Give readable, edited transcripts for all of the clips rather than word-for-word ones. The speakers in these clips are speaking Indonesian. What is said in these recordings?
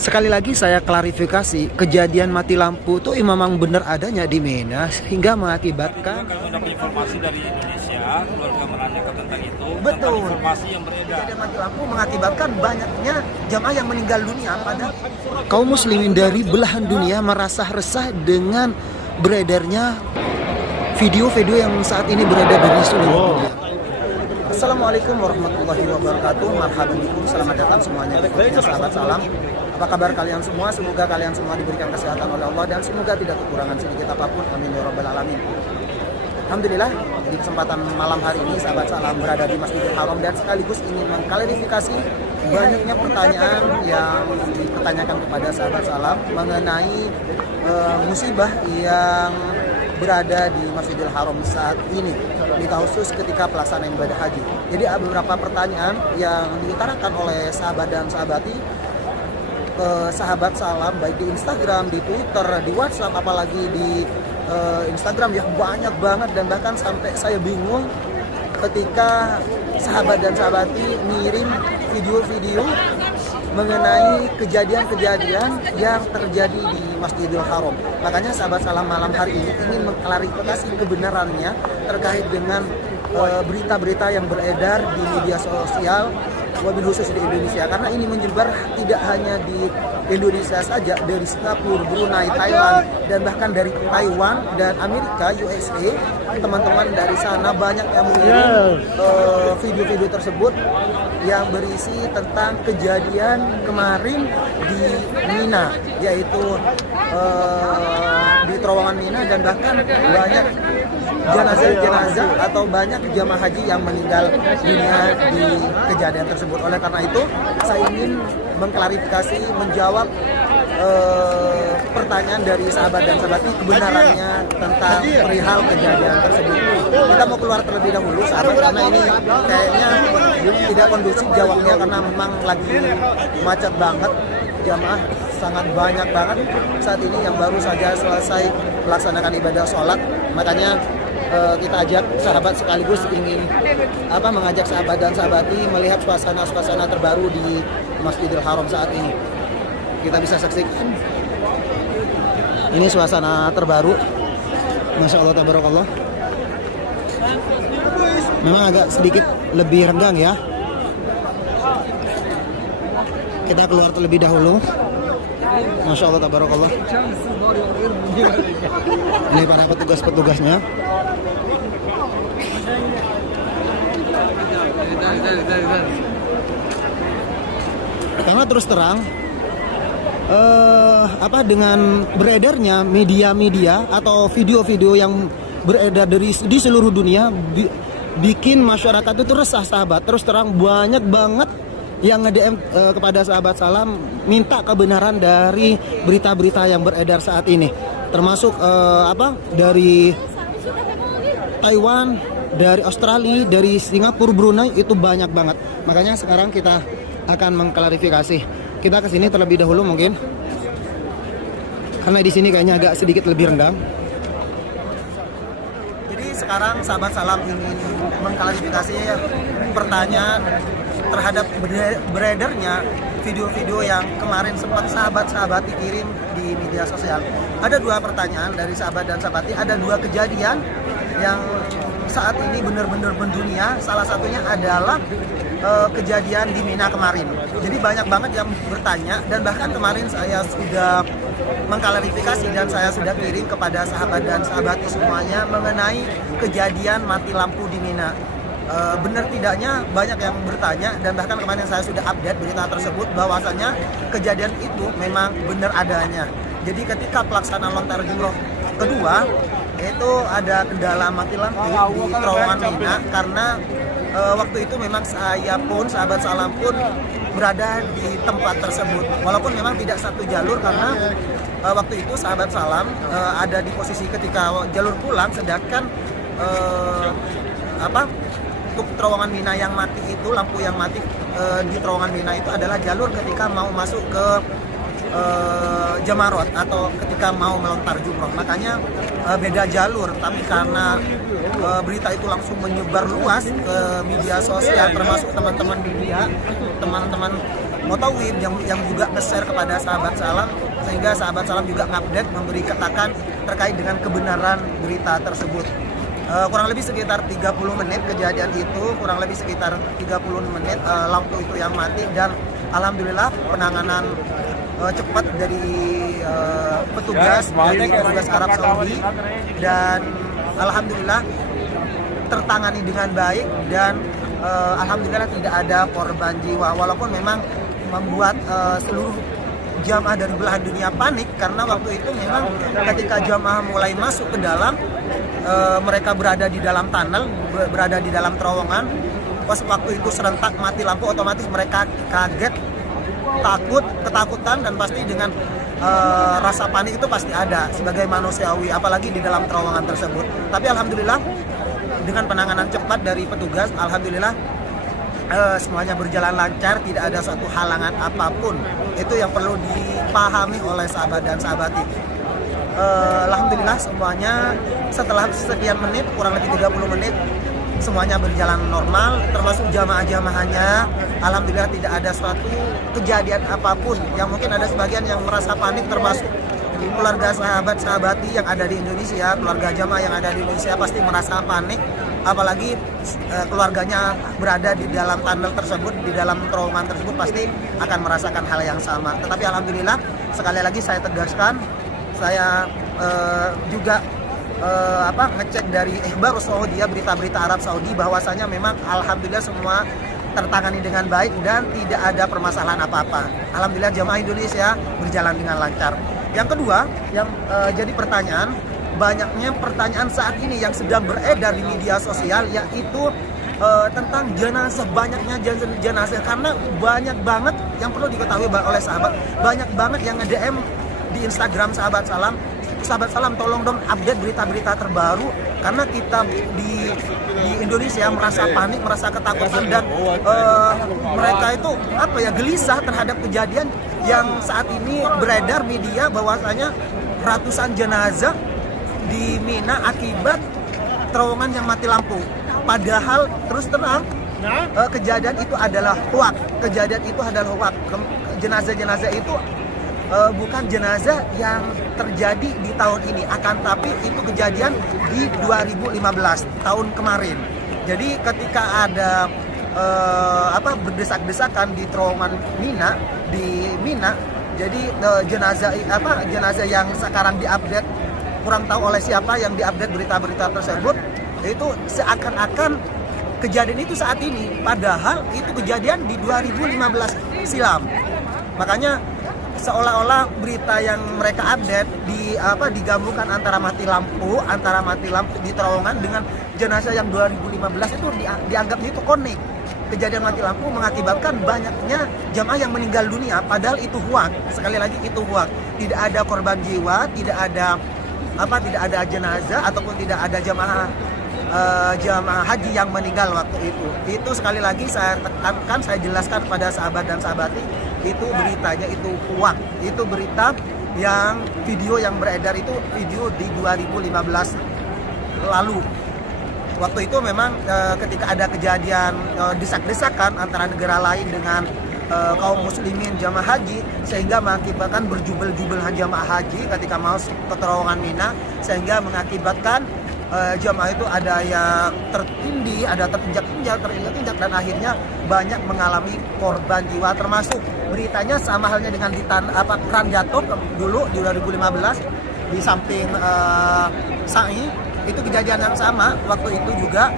Sekali lagi saya klarifikasi, kejadian mati lampu itu memang benar adanya di Mina sehingga mengakibatkan Kami mendapat informasi dari Indonesia, keluarga menanyakan tentang itu. Betul. Tentang informasi yang beredar. kejadian mati lampu mengakibatkan banyaknya jamaah yang meninggal dunia. Pada kaum muslimin dari belahan dunia merasa resah dengan beredarnya video-video yang saat ini beredar di seluruh dunia. Assalamualaikum warahmatullahi wabarakatuh. Marhaban bikum, selamat datang semuanya. Berikutnya sahabat salam. Apa kabar kalian semua? Semoga kalian semua diberikan kesehatan oleh Allah dan semoga tidak kekurangan sedikit apapun. Amin ya rabbal alamin. Alhamdulillah, di kesempatan malam hari ini sahabat salam berada di Masjidil Haram dan sekaligus ingin mengklarifikasi banyaknya pertanyaan yang dipertanyakan kepada sahabat salam mengenai musibah yang berada di Masjidil Haram saat ini, di khusus ketika pelaksanaan ibadah haji. Jadi ada beberapa pertanyaan yang diutarakan oleh sahabat dan sahabati, sahabat salam, baik di Instagram, di Twitter, di WhatsApp, apalagi di Instagram ya banyak banget, dan bahkan sampai saya bingung ketika sahabat dan sahabati ngirim video-video mengenai kejadian-kejadian yang terjadi di Masjidil Haram. Makanya sahabat salam malam hari ini ingin mengklarifikasi kebenarannya terkait dengan berita-berita yang beredar di media sosial, wabil khusus di Indonesia, karena ini menyebar tidak hanya di Indonesia saja, dari Singapura, Brunei, Thailand, dan bahkan dari Taiwan dan Amerika, USA. Teman-teman dari sana banyak yang mengirim video-video tersebut yang berisi tentang kejadian kemarin di Mina, yaitu di terowongan Mina, dan bahkan banyak jenazah atau banyak jamaah haji yang meninggal dunia di kejadian tersebut. Oleh karena itu, saya ingin mengklarifikasi, menjawab pertanyaan dari sahabat dan sahabati kebenarannya tentang perihal kejadian tersebut. Kita mau keluar terlebih dahulu sahabat, karena ini kayaknya tidak kondusif jawabnya karena memang lagi macet banget, jamaah sangat banyak banget saat ini yang baru saja selesai melaksanakan ibadah sholat. Makanya kita ajak sahabat sekaligus ingin mengajak sahabat dan sahabati melihat suasana terbaru di Masjidil Haram saat ini. Kita bisa saksikan ini suasana terbaru. Masya Allah, tabarakallah. Memang agak sedikit lebih renggang ya. Kita keluar terlebih dahulu. Masya Allah, tabarakallah. Ini para petugas-petugasnya. Karena terus terang dengan beredarnya media-media atau video-video yang beredar di seluruh dunia bikin masyarakat itu resah sahabat. Terus terang banyak banget yang nge-DM kepada sahabat salam minta kebenaran dari berita-berita yang beredar saat ini, termasuk dari Taiwan, dari Australia, dari Singapura, Brunei, itu banyak banget. Makanya sekarang kita akan mengklarifikasi. Kita ke sini terlebih dahulu mungkin, karena di sini kayaknya agak sedikit lebih renggang. Jadi sekarang sahabat salam ingin mengklarifikasi pertanyaan terhadap beredarnya video-video yang kemarin sempat sahabat-sahabat kirim di media sosial. Ada dua pertanyaan dari sahabat dan sahabati, ada dua kejadian yang saat ini benar-benar mendunia. Salah satunya adalah kejadian di Mina kemarin. Jadi banyak banget yang bertanya, dan bahkan kemarin saya sudah mengklarifikasi dan saya sudah kirim kepada sahabat dan sahabati semuanya mengenai kejadian mati lampu di Mina. Benar tidaknya banyak yang bertanya, dan bahkan kemarin saya sudah update berita tersebut bahwasanya kejadian itu memang benar adanya. Jadi ketika pelaksanaan lontar jumroh kedua itu ada kendala mati lampu di terowongan Mina, karena waktu itu memang saya pun, sahabat salam pun berada di tempat tersebut. Walaupun memang tidak satu jalur, karena waktu itu sahabat salam ada di posisi ketika jalur pulang, sedangkan untuk terowongan Mina yang mati itu, lampu yang mati di terowongan Mina itu adalah jalur ketika mau masuk ke Jamarot atau ketika mau melontar jumroh. Makanya beda jalur, tapi karena berita itu langsung menyebar luas ke media sosial, termasuk teman-teman media, teman-teman Motowim yang juga nge-share kepada sahabat salam, sehingga sahabat salam juga ngupdate, memberi ketakan terkait dengan kebenaran berita tersebut. Kurang lebih sekitar 30 menit kejadian itu, kurang lebih sekitar 30 menit lampu itu yang mati, dan alhamdulillah penanganan cepat dari petugas Arab Saudi, dan alhamdulillah tertangani dengan baik, dan alhamdulillah tidak ada korban jiwa, walaupun memang membuat seluruh jamaah dari belahan dunia panik, karena waktu itu memang ketika jamaah mulai masuk ke dalam, mereka berada di dalam tunnel, berada di dalam terowongan. Pas waktu itu serentak mati lampu, otomatis mereka kaget, takut, ketakutan, dan pasti dengan rasa panik itu pasti ada sebagai manusiawi, apalagi di dalam terowongan tersebut. Tapi alhamdulillah dengan penanganan cepat dari petugas, alhamdulillah semuanya berjalan lancar, tidak ada suatu halangan apapun. Itu yang perlu dipahami oleh sahabat dan sahabati. Alhamdulillah semuanya setelah sekian menit, kurang lebih 30 menit, semuanya berjalan normal, termasuk jamaah-jamaahnya. Alhamdulillah tidak ada suatu kejadian apapun. Yang mungkin ada sebagian yang merasa panik, termasuk keluarga sahabat-sahabati yang ada di Indonesia, keluarga jamaah yang ada di Indonesia pasti merasa panik, apalagi keluarganya berada di dalam tunnel tersebut, di dalam terowongan tersebut, pasti akan merasakan hal yang sama. Tetapi alhamdulillah, sekali lagi saya tegaskan, saya juga ngecek dari Ikhbar Saudi, berita-berita Arab Saudi, bahwasanya memang alhamdulillah semua tertangani dengan baik dan tidak ada permasalahan apa-apa. Alhamdulillah jamaah Indonesia berjalan dengan lancar. Yang kedua, yang jadi pertanyaan, banyaknya pertanyaan saat ini yang sedang beredar di media sosial, yaitu tentang jenazah, banyaknya jenazah, karena banyak banget yang perlu diketahui oleh sahabat, banyak banget yang nge-DM di Instagram sahabat salam, tolong dong update berita-berita terbaru, karena kita di Indonesia merasa panik, merasa ketakutan, dan mereka itu gelisah terhadap kejadian yang saat ini beredar media, bahwasanya ratusan jenazah di Mina akibat terowongan yang mati lampu. Padahal terus terang kejadian itu adalah hoak. Jenazah-jenazah itu bukan jenazah yang terjadi di tahun ini, akan tapi itu kejadian di 2015 tahun kemarin. Jadi ketika ada berdesak-desakan di terowongan Mina, jadi jenazah yang sekarang diupdate, kurang tahu oleh siapa yang diupdate berita-berita tersebut, itu seakan-akan kejadian itu saat ini, padahal itu kejadian di 2015 silam. Makanya seolah-olah berita yang mereka update digabungkan antara mati lampu di terowongan dengan jenazah yang 2015 itu dianggap itu konek. Kejadian mati lampu mengakibatkan banyaknya jamaah yang meninggal dunia, padahal itu hoak. Sekali lagi itu hoak. Tidak ada korban jiwa, tidak ada jenazah ataupun tidak ada jamaah haji yang meninggal waktu itu. Itu sekali lagi saya tekankan, saya jelaskan kepada sahabat dan sahabati, itu beritanya itu hoak. Itu berita yang video yang beredar itu video di 2015 lalu. Waktu itu memang ketika ada kejadian desak-desakan antara negara lain dengan kaum muslimin jamaah haji, sehingga mengakibatkan berjubel-jubel jamaah haji ketika mau ke terowongan Mina, sehingga mengakibatkan jamaah itu ada yang tertindih, ada terinjak-injak, dan akhirnya banyak mengalami korban jiwa, termasuk beritanya sama halnya dengan keran jatuh dulu di 2015 di samping Sa'i. Itu kejadian yang sama waktu itu juga,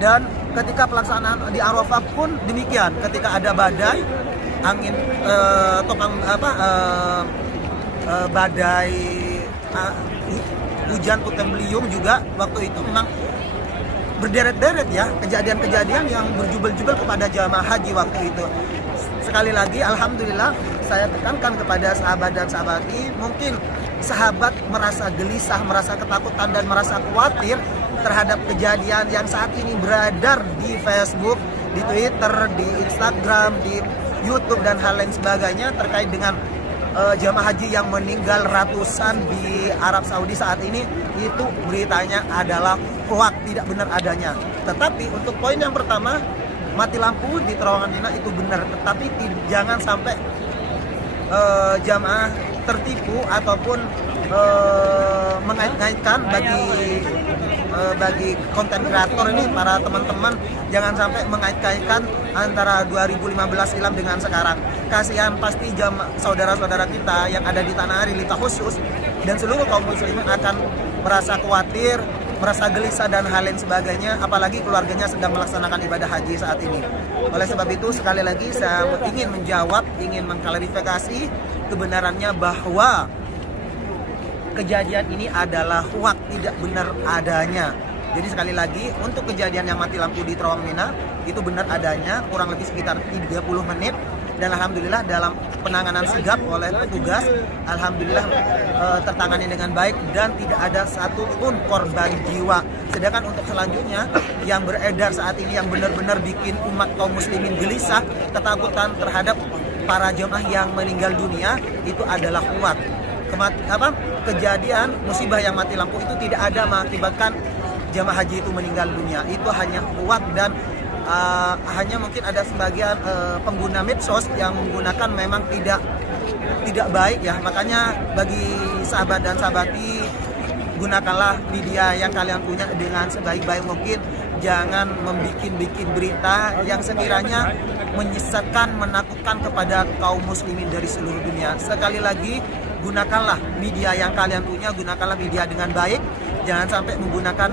dan ketika pelaksanaan di Arafah pun demikian. Ketika ada badai angin badai hujan puting beliung juga, waktu itu memang berderet-deret ya kejadian-kejadian yang berjubel-jubel kepada jamaah haji waktu itu. Sekali lagi alhamdulillah saya tekankan kepada sahabat dan sahabati, mungkin sahabat merasa gelisah, merasa ketakutan, dan merasa khawatir terhadap kejadian yang saat ini beredar di Facebook, di Twitter, di Instagram, di YouTube, dan hal lain sebagainya terkait dengan jamaah haji yang meninggal ratusan di Arab Saudi saat ini. Itu beritanya adalah hoak, tidak benar adanya. Tetapi untuk poin yang pertama, mati lampu di terowongan Mina itu benar, tetapi jangan sampai jamaah tertipu ataupun mengait-ngaitkan bagi konten kreator ini, para teman-teman jangan sampai mengait-ngaitkan antara 2015 silam dengan sekarang. Kasihan pasti saudara-saudara kita yang ada di tanah air Lita khusus dan seluruh kaum muslimin akan merasa khawatir, merasa gelisah dan hal lain sebagainya, apalagi keluarganya sedang melaksanakan ibadah haji saat ini. Oleh sebab itu sekali lagi saya ingin menjawab, ingin mengklarifikasi kebenarannya bahwa kejadian ini adalah hoax, tidak benar adanya. Jadi sekali lagi, untuk kejadian yang mati lampu di terowongan Mina itu benar adanya, kurang lebih sekitar 30 menit. Dan alhamdulillah dalam penanganan sigap oleh petugas, alhamdulillah tertangani dengan baik dan tidak ada satupun korban jiwa. Sedangkan untuk selanjutnya yang beredar saat ini yang benar-benar bikin umat kaum muslimin gelisah, ketakutan terhadap para jemaah yang meninggal dunia itu adalah hoax. Kejadian musibah yang mati lampu itu tidak ada mengakibatkan jemaah haji itu meninggal dunia. Itu hanya hoax dan hanya mungkin ada sebagian pengguna medsos yang menggunakan memang tidak baik ya. Makanya bagi sahabat dan sahabati, gunakanlah media yang kalian punya dengan sebaik-baik mungkin. Jangan membikin berita yang sekiranya menyesatkan, menakutkan kepada kaum muslimin dari seluruh dunia. Sekali lagi, gunakanlah media yang kalian punya, gunakanlah media dengan baik. Jangan sampai menggunakan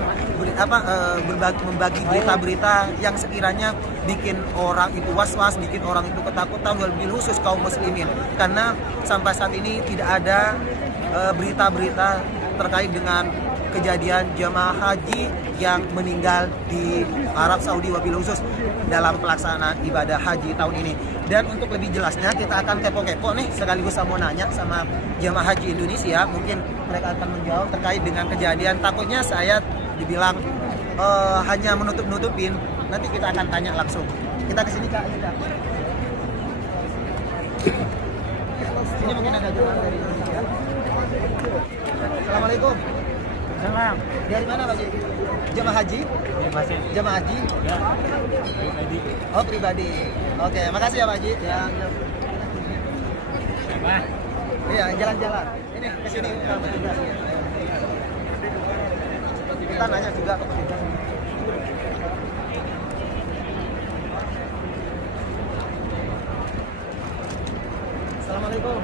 membagi berita-berita yang sekiranya bikin orang itu was-was, bikin orang itu ketakutan, lebih khusus kaum muslimin. Karena sampai saat ini tidak ada berita-berita terkait dengan kejadian jemaah haji yang meninggal di Arab Saudi wabil khusus dalam pelaksanaan ibadah haji tahun ini. Dan untuk lebih jelasnya kita akan kepo-kepo nih, sekaligus saya mau nanya sama jemaah haji Indonesia, mungkin mereka akan menjawab terkait dengan kejadian. Takutnya saya dibilang hanya menutup-nutupin, nanti kita akan tanya langsung. Kita kesini Kak, ini Kak. Ini mungkin ada jemaah dari Indonesia. Assalamualaikum. Salam. Dari mana Pak Haji? Jemaah haji? Jemaah haji? Ya. Pribadi. Oh pribadi. Oke, makasih ya Pak Haji. Ya. Apa? Iya, jalan-jalan. Ini kesini petugas. Kita nanya juga ke petugas. Assalamualaikum.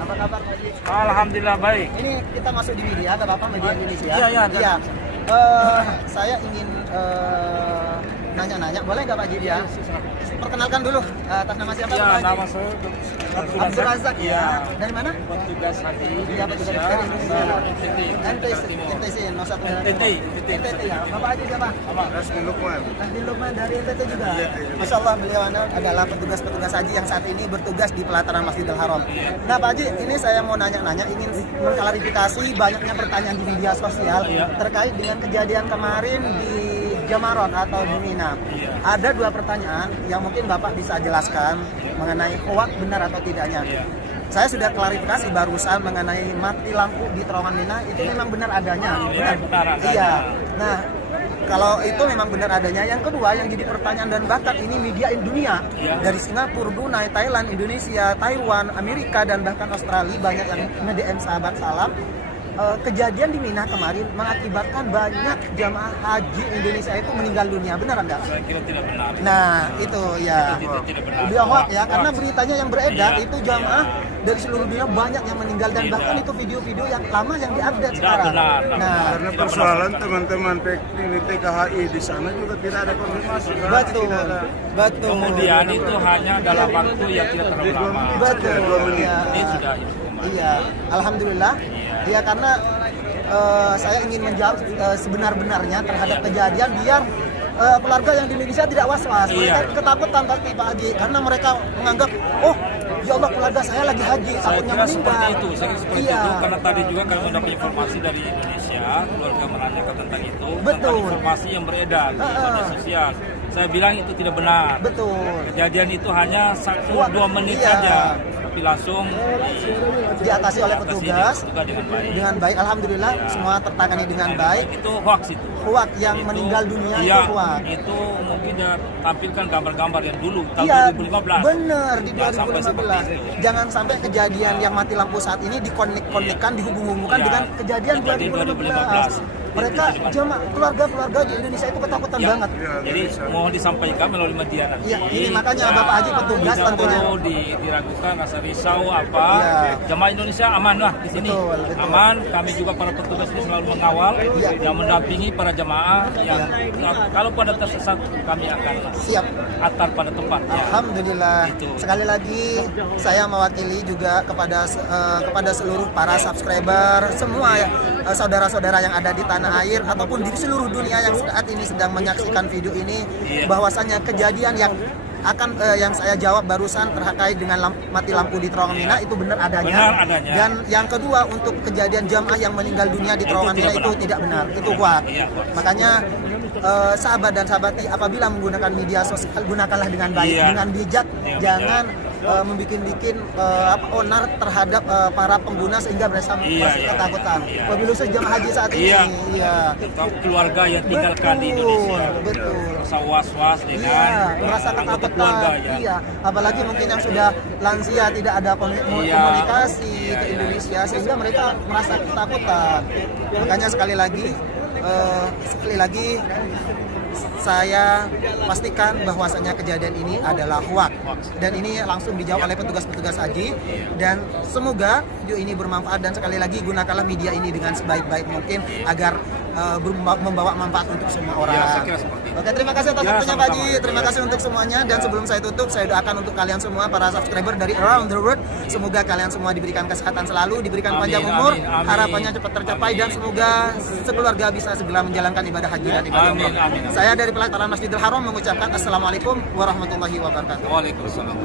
Apa kabar Pak Haji? Alhamdulillah baik. Ini kita masuk di media, ada Bapak media Indonesia. Iya. Saya ingin nanya-nanya, boleh nggak Pak Haji ya? Perkenalkan dulu, atas nama siapa Ya, Pak Haji? nama saya Abdul Razak ya. Dari mana? Petugas haji Iya, petugas dari Indonesia. NTC, Nusa Tenggara Timur. NTT ya. Bapak Haji siapa? Rasmi Lukman. Nasdin Lukman dari NTT juga. Masya Allah, beliau adalah petugas haji yang saat ini bertugas di pelataran Masjidil Haram. Nah Pak Haji, ini saya mau nanya-nanya, ingin mengklarifikasi banyaknya pertanyaan di media sosial terkait dengan kejadian kemarin di Jamarat atau di Mina. Ada dua pertanyaan yang mungkin Bapak bisa jelaskan mengenai hoax benar atau tidaknya. Saya sudah klarifikasi barusan mengenai mati lampu di terowongan Mina, itu memang benar adanya. benar adanya. Iya. Nah, kalau itu memang benar adanya. Yang kedua yang jadi pertanyaan dan bahkan ini media dunia dari Singapura, Brunei, Thailand, Indonesia, Taiwan, Amerika dan bahkan Australia banyak yang nge-DM sahabat salam. Kejadian di Mina kemarin mengakibatkan banyak jamaah haji Indonesia itu meninggal dunia. Benar enggak? Saya kira tidak benar. Nah, itu ya. Itu tidak benar. Udah hoax ya, karena beritanya yang beredar itu jamaah dari seluruh dunia banyak yang meninggal dan bahkan itu video-video yang lama yang diupdate sekarang. benar. Nah, Karena persoalan teman-teman ini TKHI di sana juga tidak ada konfirmasi. betul. Tidak ada. Betul. Kemudian itu hanya dalam waktu yang tidak terlalu lama. Betul. 2 menit. Ya. Ini sudah informasi. Iya, alhamdulillah. Iya, karena saya ingin menjawab sebenar-benarnya terhadap kejadian biar keluarga yang di Indonesia tidak was-was. Mereka ketakutan pasti Pak Haji karena mereka menganggap, oh ya Allah keluarga saya lagi haji, Saya takutnya kira meninggal. seperti itu, Iya. karena tadi juga kami mendapat informasi dari Indonesia, keluarga menanyakan tentang itu, Betul. tentang informasi yang beredar di media sosial. Saya bilang itu tidak benar. Betul. Kejadian itu hanya 1-2 menit Iya. saja, tapi tapi langsung diatasi oleh petugas dengan baik. Alhamdulillah semua tertangani dengan baik. Itu hoax itu. Hoax yang meninggal dunia Iya, itu hoax. itu mungkin dia tampilkan gambar-gambar yang dulu tahun Iya, 2015. bener di Jangan sampai 2015. seperti itu. Jangan sampai kejadian yang mati lampu saat ini dikonek-konekkan, dihubung-hubungkan Iya. dengan kejadian 2015. Mereka jemaah keluarga-keluarga di Indonesia itu ketakutan Ya. banget. Jadi mohon disampaikan melalui media nanti. Iya, ini makanya Bapak Haji petugas tidak tentunya. perlu diragukan rasa risau apa. Iya. Jemaah Indonesia aman lah di sini. Betul. Aman. Kami juga para petugas ini selalu mengawal Iya. dan mendampingi para jemaah yang kalau pada tersesat kami akan Siap. atar pada tempatnya. Alhamdulillah. Gitu. Sekali lagi saya mewakili juga kepada seluruh para subscriber semua ya, saudara-saudara yang ada di tanah air ataupun di seluruh dunia yang saat ini sedang menyaksikan video ini, Iya. bahwasanya kejadian yang yang saya jawab barusan terkait dengan mati lampu di Terowongan Mina itu benar adanya. Benar adanya. Dan yang kedua untuk kejadian jamaah yang meninggal dunia di Terowongan Mina itu tidak benar, itu hoax. Iya, hoax. Makanya sahabat dan sahabati apabila menggunakan media sosial gunakanlah dengan baik, Iya. dengan bijak, Iya, jangan membikin onar terhadap para pengguna sehingga mereka merasa iya. ketakutan. Iya. Wabil khusus jemaah haji saat ini. Iya. Iya. Terutama keluarga yang tinggalkan di Betul, Indonesia. betul. Merasa was-was dengan Iya, merasa anggota ketakutan. keluarga ya. Iya, apalagi mungkin yang sudah lansia tidak ada Iya. komunikasi Iya, ke iya. Indonesia sehingga mereka merasa ketakutan. Makanya sekali lagi saya pastikan bahwasanya kejadian ini adalah hoax dan ini langsung dijawab oleh petugas-petugas haji dan semoga video ini bermanfaat dan sekali lagi gunakanlah media ini dengan sebaik-baik mungkin agar membawa manfaat untuk semua orang. Ya, saya kira seperti itu. Oke, terima kasih atas Ya, waktunya Pak Haji. sama-sama. Terima kasih untuk semuanya dan sebelum saya tutup saya doakan untuk kalian semua para subscriber dari around the world, semoga kalian semua diberikan kesehatan selalu, diberikan Amin, panjang umur, amin, amin. harapannya cepat tercapai dan semoga sekeluarga bisa segera menjalankan ibadah haji dan ibadah Amin, umroh. amin. Saya dari pelaksanaan Masjidil Haram mengucapkan assalamualaikum warahmatullahi wabarakatuh. Waalaikumsalam.